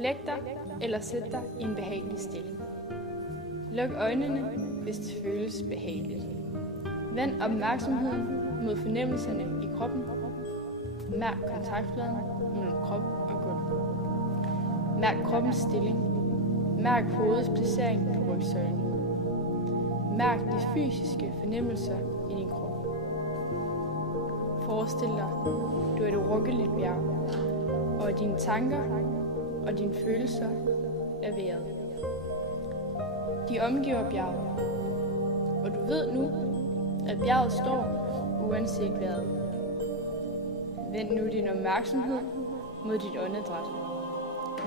Læg dig eller sæt dig i en behagelig stilling. Luk øjnene, hvis det føles behageligt. Vend opmærksomheden mod fornemmelserne i kroppen. Mærk kontaktfladen mellem krop og gulv. Mærk kroppens stilling. Mærk hovedets placering på rygsøjlen. Mærk de fysiske fornemmelser i din krop. Forestil dig, du er et urokkeligt bjerg, og dine tanker og dine følelser er vejret. De omgiver bjerget, og du ved nu, at bjerget står uanset vejret. Vend nu din opmærksomhed mod dit åndedræt.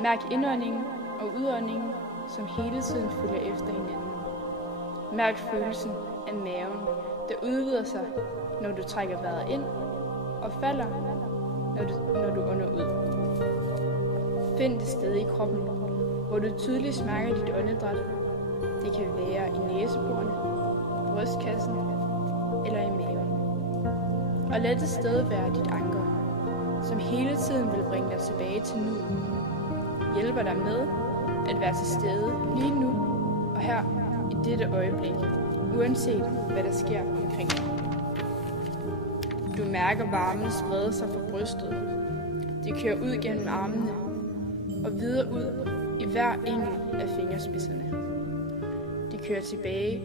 Mærk indåndingen og udåndingen, som hele tiden følger efter hinanden. Mærk følelsen af maven, der udvider sig, når du trækker vejret ind, og falder, når du ånder ud. Find det sted i kroppen, hvor du tydeligt mærker dit åndedræt. Det kan være i næseborene, brystkassen eller i maven. Og lad det sted være dit anker, som hele tiden vil bringe dig tilbage til nu. Hjælper dig med at være til stede lige nu og her i dette øjeblik, uanset hvad der sker omkring dig. Du mærker varmen sprede sig fra brystet. Det kører ud gennem armene og videre ud i hver enkelt af fingerspidserne. Det kører tilbage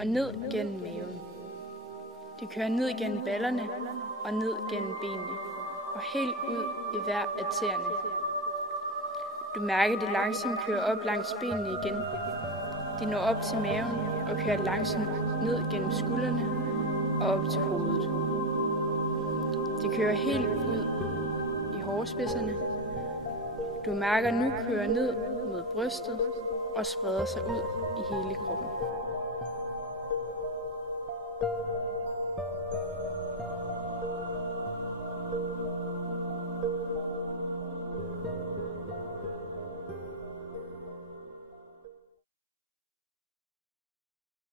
og ned gennem maven. Det kører ned gennem ballerne og ned gennem benene og helt ud i hver af tæerne. Du mærker det langsomt køre op langs benene igen. De når op til maven og kører langsomt ned gennem skuldrene og op til hovedet. Det kører helt ud i hårspidserne. Du mærker nu kører ned mod brystet og spreder sig ud i hele kroppen.